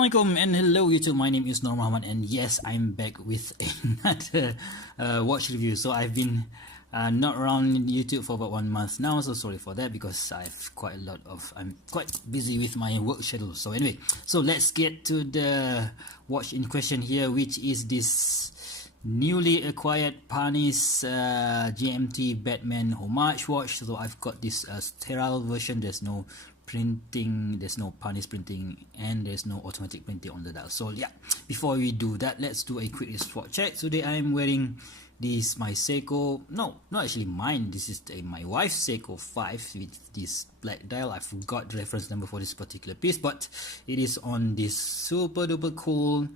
Assalamualaikum and hello YouTube, my name is Nur Muhammad and yes, I'm back with another watch review. So I've been not around YouTube for about 1 month now, so sorry for that because I'm quite busy with my work schedule. So anyway, so let's get to the watch in question here, which is this newly acquired Parnis GMT Batman homage watch. So I've got this sterile version. There's no printing, there's no Parnis printing, and there's no automatic printing on the dial. So yeah, before we do that, let's do a quick wristwatch check. Today I'm wearing this, my Seiko, no, not actually mine, this is my wife's Seiko 5 with this black dial. I forgot the reference number for this particular piece, but it is on this super duper cool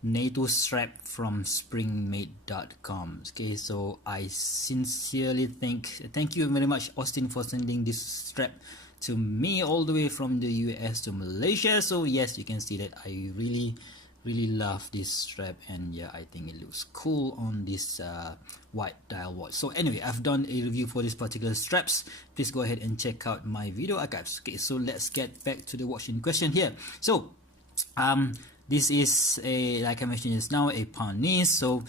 NATO strap from springmate.com. okay, so I sincerely thank you very much, Austin, for sending this strap to me all the way from the US to Malaysia. So yes, you can see that I really love this strap, and yeah, I think it looks cool on this white dial watch. So anyway, I've done a review for this particular straps. Please go ahead and check out my video archives. Okay, so let's get back to the watch in question here. So this is like I mentioned just now, a Parnis. So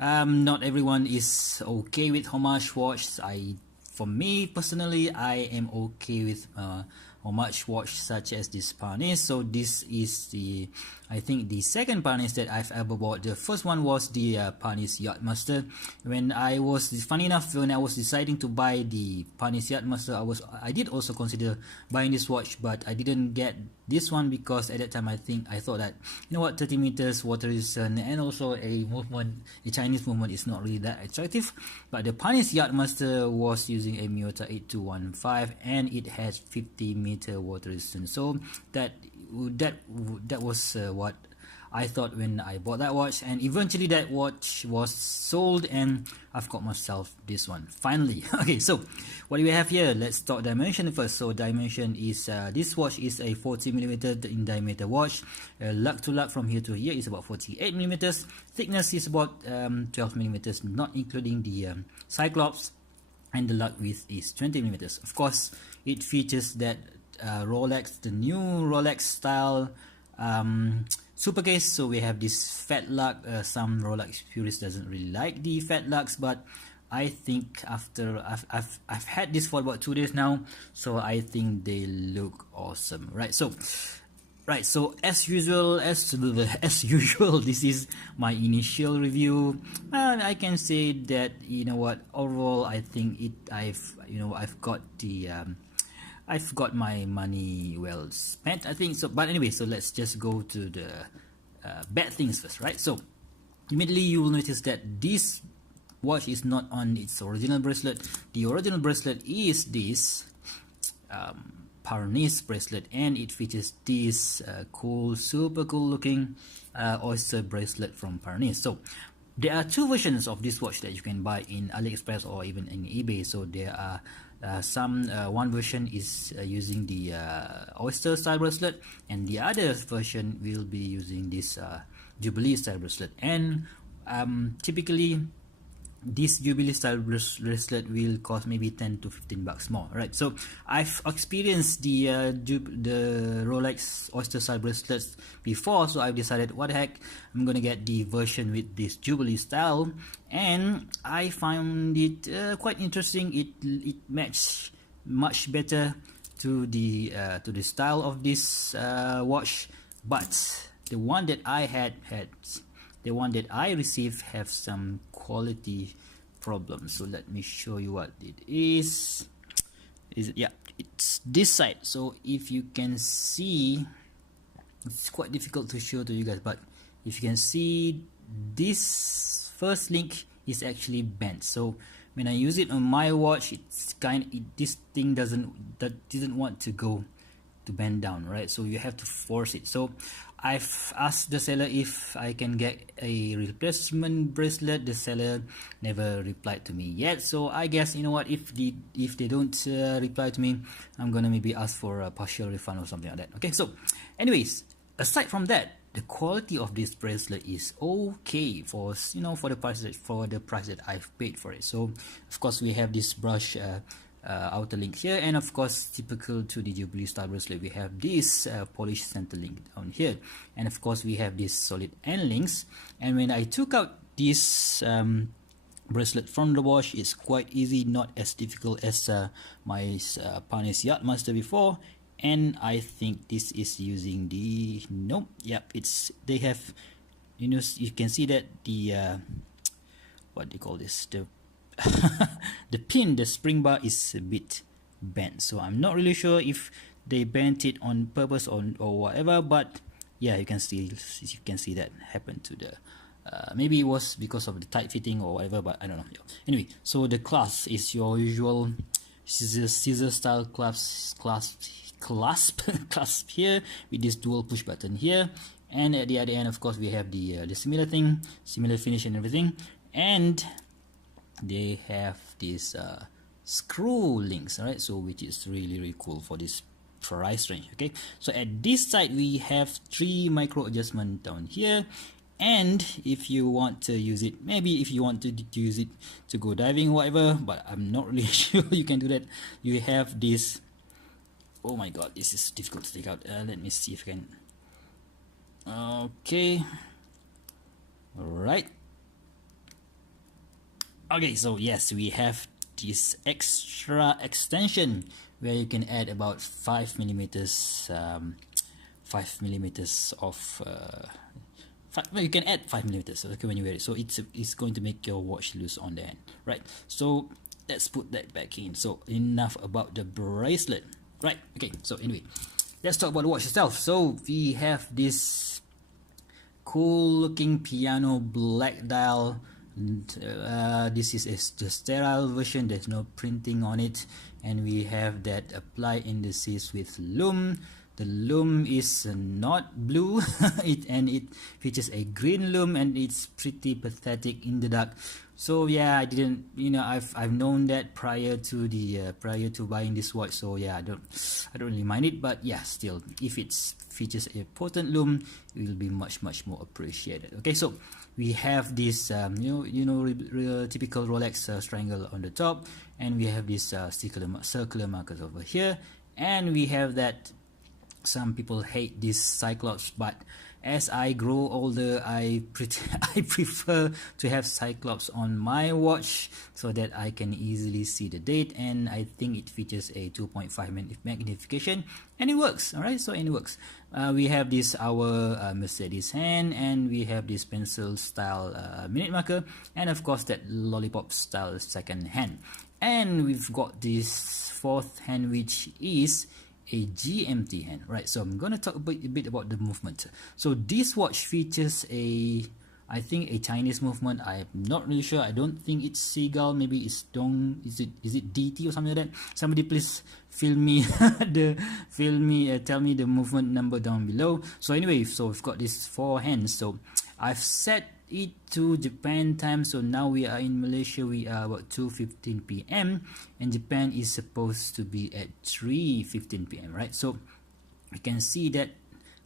not everyone is okay with homage watches. For me personally, I am okay with homage watch such as this Parnis. So this is I think the second Parnis that I've ever bought. The first one was the Parnis Yatchmaster. Funny enough, when I was deciding to buy the Parnis Yatchmaster, I did also consider buying this watch, but I didn't get this one because at that time I thought that, you know what, 30 meters water resistant and also a Chinese movement is not really that attractive. But the Parnis Yatchmaster was using a Miyota 8215 and it has 50-meter water resistance. So that was what I thought when I bought that watch, and eventually that watch was sold and I've got myself this one finally. Okay, so what do we have here? Let's talk dimension first. So dimension is this watch is a 40mm in diameter watch. Lug to lug from here to here is about 48mm. Thickness is about 12mm, not including the Cyclops, and the lug width is 20mm. Of course, it features that the new Rolex style super case. So we have this fat lug. Some Rolex purists doesn't really like the fat lugs, but I think after I've had this for about 2 days now, so I think they look awesome, right? So as usual, this is my initial review. I can say that, you know what, overall I think I've got my money well spent, I think so. But anyway, so let's just go to the bad things first, right? So immediately you will notice that this watch is not on its original bracelet. The original bracelet is this Parnis bracelet, and it features this super cool looking oyster bracelet from Parnis. So there are 2 versions of this watch that you can buy in AliExpress or even in eBay. So there are one version is using the oyster style bracelet, and the other version will be using this Jubilee style bracelet. And typically this Jubilee style bracelet will cost maybe 10 to 15 bucks more, right? So I've experienced the Rolex oyster style bracelets before, so I've decided, what the heck, I'm gonna get the version with this Jubilee style, and I found it quite interesting. It matched much better to the style of this watch, but the one that I received have some quality problems. So let me show you what it is. It's this side. So if you can see, it's quite difficult to show to you guys, but if you can see, this first link is actually bent. So when I use it on my watch, this thing didn't want to go to bend down, right? So you have to force it. So I've asked the seller if I can get a replacement bracelet. The seller never replied to me yet, so I guess, you know what, if they don't reply to me, I'm gonna maybe ask for a partial refund or something like that. Okay, so anyways, aside from that, the quality of this bracelet is okay for the price that I've paid for it. So of course we have this brush outer link here, and of course typical to the Jubilee style bracelet, we have this polished center link down here, and of course we have these solid end links. And when I took out this bracelet from the watch, it's quite easy, not as difficult as my Parnis Yatchmaster before. And I think this is using the, nope, yep, it's, they have, you know, you can see that the what do you call this, the the pin, the spring bar is a bit bent, so I'm not really sure if they bent it on purpose or whatever, but yeah, you can see that happen to the maybe it was because of the tight fitting or whatever, but I don't know. Anyway, so the clasp is your usual scissor style clasp here with this dual push button here, and at the other end of course we have the similar thing, similar finish and everything, and they have these screw links, alright, so which is really cool for this price range. Okay, so at this side we have 3 micro adjustment down here, and if you want to use it, maybe if you want to use it to go diving, whatever, but I'm not really sure you can do that. You have this, oh my god, this is difficult to take out. Let me see if I can. Okay, alright. Okay, so yes, we have this extra extension where you can add about 5 millimeters of well, you can add 5 millimeters, okay, when you wear it, so it's going to make your watch loose on the hand, right? So let's put that back in. So enough about the bracelet, right? Okay, so anyway, let's talk about the watch itself. So we have this cool looking piano black dial. This is the sterile version, there's no printing on it, and we have that apply indices with lume. The lume is not blue and it features a green lume, and it's pretty pathetic in the dark. So yeah, I didn't, you know, I've known that prior to buying this watch, so yeah, I don't really mind it, but yeah, still, if it features a potent lume, it will be much more appreciated. Okay, so we have this typical Rolex triangle on the top, and we have this circular markers over here, and we have that some people hate this cyclops, but as I grow older, I prefer to have cyclops on my watch so that I can easily see the date, and I think it features a 2.5 magnification, and it works. Alright, so it works. We have this our Mercedes hand, and we have this pencil style minute marker, and of course that lollipop style second hand, and we've got this fourth hand, which is a GMT hand, right? So I'm gonna talk a bit about the movement. So this watch features I think a Chinese movement. I'm not really sure. I don't think it's seagull. Maybe it's dong. Is it DT or something like that? Somebody please film me tell me the movement number down below. So anyway, so we've got these 4 hands. So I've set it to Japan time, so now we are in Malaysia, we are about 2:15 p.m. and Japan is supposed to be at 3:15 p.m. right? So we can see that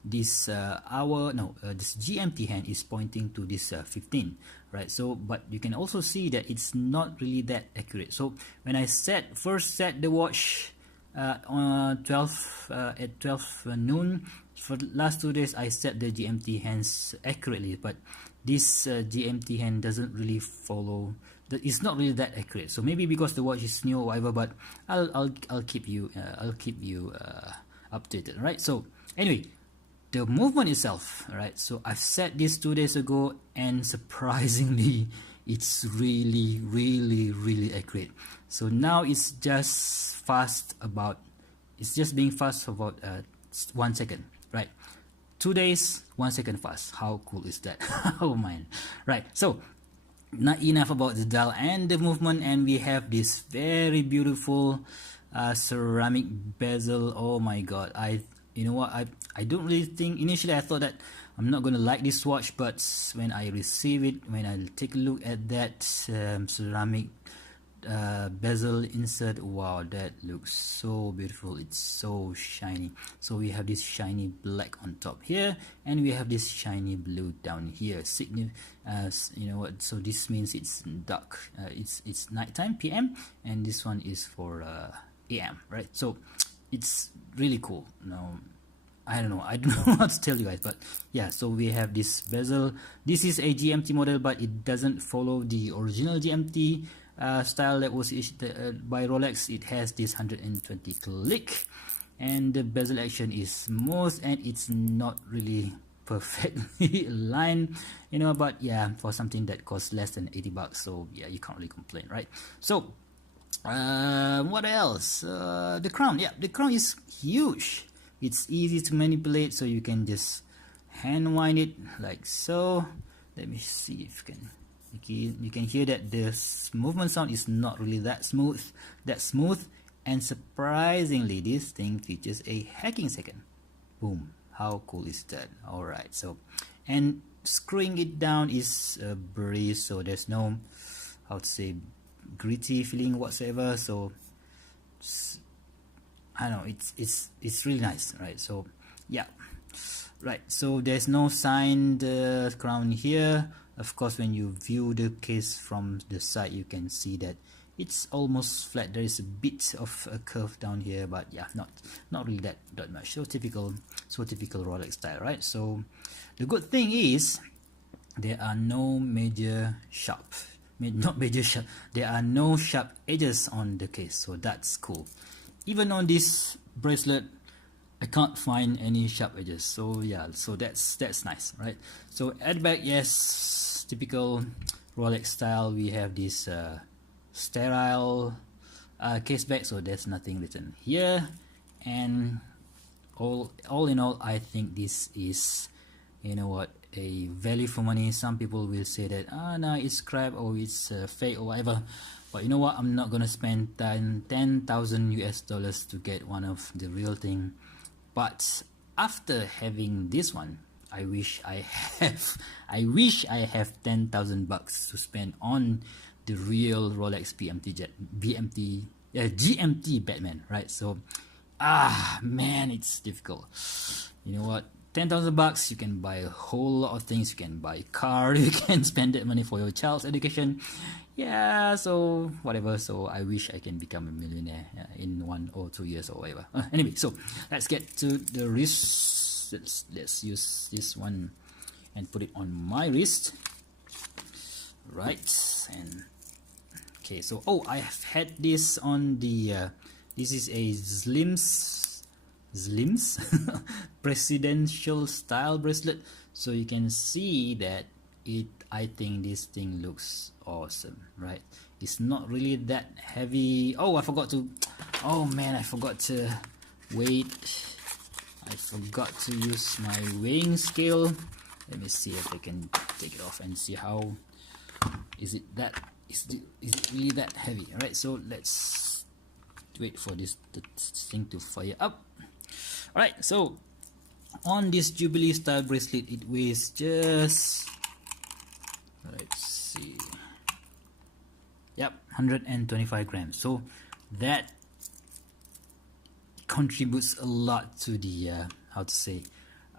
this this GMT hand is pointing to this 15, right? So but you can also see that it's not really that accurate. So when I first set the watch at 12 noon, for the last 2 days I set the GMT hands accurately, but this GMT hand doesn't really follow. It's not really that accurate. So maybe because the watch is new or whatever, but I'll keep you updated, right? So anyway, the movement itself, right? So I've set this 2 days ago, and surprisingly, it's really accurate. So now it's just being fast for about 1 second, right? 2 days, 1 second fast. How cool is that? Oh man, right? So not enough about the dial and the movement, and we have this very beautiful ceramic bezel. Oh my god, you know what, I don't really think, initially I thought that I'm not gonna like this watch, but when I receive it, when I take a look at that ceramic bezel insert. Wow, that looks so beautiful. It's so shiny. So we have this shiny black on top here, and we have this shiny blue down here. You know what, so this means it's dark, it's nighttime, PM, and this one is for AM, right? So it's really cool. Now I don't know what to tell you guys, but yeah, so we have this bezel. This is a GMT model, but it doesn't follow the original GMT style that was issued by Rolex. It has this 120 click, and the bezel action is smooth, and it's not really perfectly aligned, you know, but yeah, for something that costs less than 80 bucks, so yeah, you can't really complain, right? So what else? The crown. Yeah, the crown is huge. It's easy to manipulate, so you can just hand wind it like so. Let me see if you can hear that the movement sound is not really that smooth, and surprisingly this thing features a hacking second. Boom, how cool is that? Alright, so, and screwing it down is a breeze, so there's no, how to say, gritty feeling whatsoever. So I don't know, it's really nice, right? So yeah, right, so there's no signed crown here. Of course, when you view the case from the side, you can see that it's almost flat. There is a bit of a curve down here, but yeah, not really that much. So typical Rolex style, right? So the good thing is there are no there are no sharp edges on the case, so that's cool. Even on this bracelet, I can't find any sharp edges, so yeah, so that's nice, right? So at the back, yes, typical Rolex style, we have this sterile case back, so there's nothing written here, and all in all, I think this is, you know what, a value for money. Some people will say that no, it's crap or it's fake or whatever, but you know what, I'm not gonna spend 10,000 US dollars to get one of the real thing. But after having this one, I wish I have 10,000 bucks to spend on the real Rolex GMT Batman, right? So man, it's difficult. You know what, 10,000 bucks, you can buy a whole lot of things. You can buy a car, you can spend that money for your child's education. Yeah, so whatever. So I wish I can become a millionaire in 1 or 2 years or whatever. Anyway, so let's get to the wrist. Let's use this one and put it on my wrist, right? And okay, so I have had this on the this is a Slims presidential style bracelet, so you can see that I think this thing looks awesome, right? It's not really that heavy. I forgot to wait. I forgot to use my weighing scale. Let me see if I can take it off and see how is it really that heavy. All right, so let's wait for this thing to fire up. All right, so on this Jubilee style bracelet, it weighs just, let's see, yep, 125 grams. So that contributes a lot to the how to say,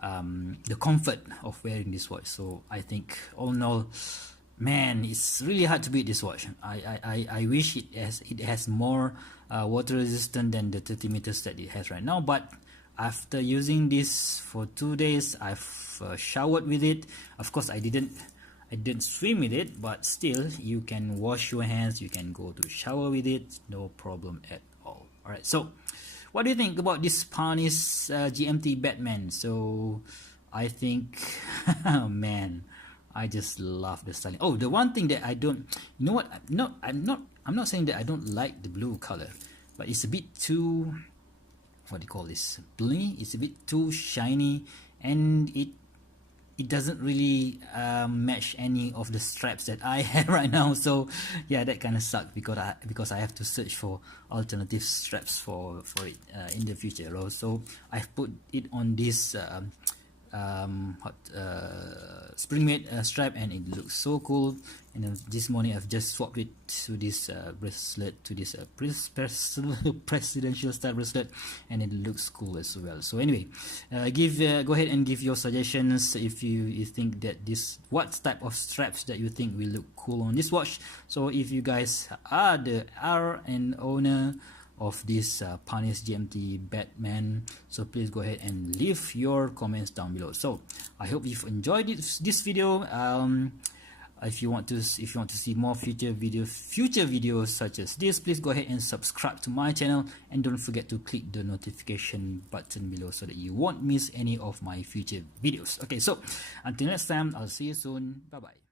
the comfort of wearing this watch. So I think all in all, man, it's really hard to beat this watch. I wish it has more water resistant than the 30 meters that it has right now, but after using this for 2 days, I've showered with it. Of course, I didn't swim with it, but still, you can wash your hands, you can go to shower with it, no problem at all. Alright, so what do you think about this Parnis GMT Batman? So I think man, I just love the styling. The one thing that I don't, you know what, I'm not saying that I don't like the blue color, but it's a bit too, what do you call this, blingy. It's a bit too shiny, and it doesn't really match any of the straps that I have right now. So yeah, that kind of sucked because I have to search for alternative straps for it in the future. So I've put it on this spring-made strap, and it looks so cool. And this morning I've just swapped it to this bracelet, to this presidential style bracelet, and it looks cool as well. So anyway, go ahead and give your suggestions if you think that what type of straps that you think will look cool on this watch. So if you guys are the owner of this Parnis GMT Batman, so please go ahead and leave your comments down below. So I hope you've enjoyed this video. If you want to see more future videos such as this, please go ahead and subscribe to my channel, and don't forget to click the notification button below so that you won't miss any of my future videos. Okay, so until next time, I'll see you soon. Bye bye.